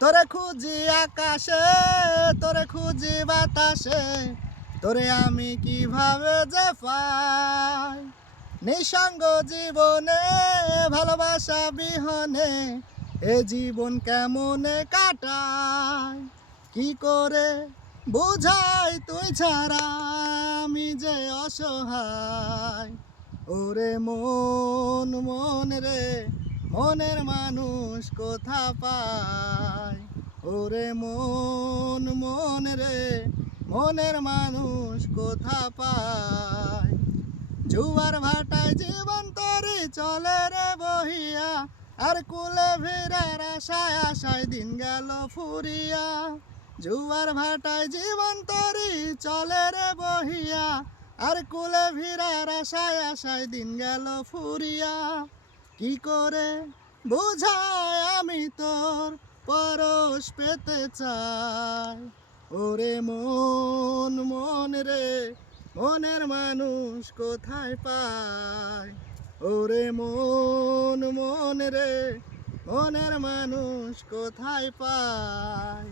তোরে খুঁজি আকাশে, তোরে খুঁজি বাতাসে, তোরে আমি কিভাবে যে পাই। নিঃসঙ্গ জীবনে ভালোবাসা বিহনে এ জীবন কেমনে কাটাই। কি করে বুঝাই তুই ছাড়া আমি যে অসহায়। ওরে মন মন রে, মনের মানুষ কোথা পায়। ওরে মন মন রে, মনের মানুষ কোথা পায়। জুয়ার ভাটায় জীবন তরি চলে রে বহিয়া, আর কুলে ভিড়ার আশায় আশায় দিন গেল ফুরিয়া। জুয়ার ভাটায় জীবন তরি চলে রে বহিয়া, আর কুলে ভিড়ার আশায় আশায় দিন গেল ফুরিয়া। কি করে বুঝাই আমি তোর পরশ পেতে চাই। ওরে মন মন রে, মনের মানুষ কোথায় পায়। ওরে মন মন রে, মনের মানুষ কোথায় পায়।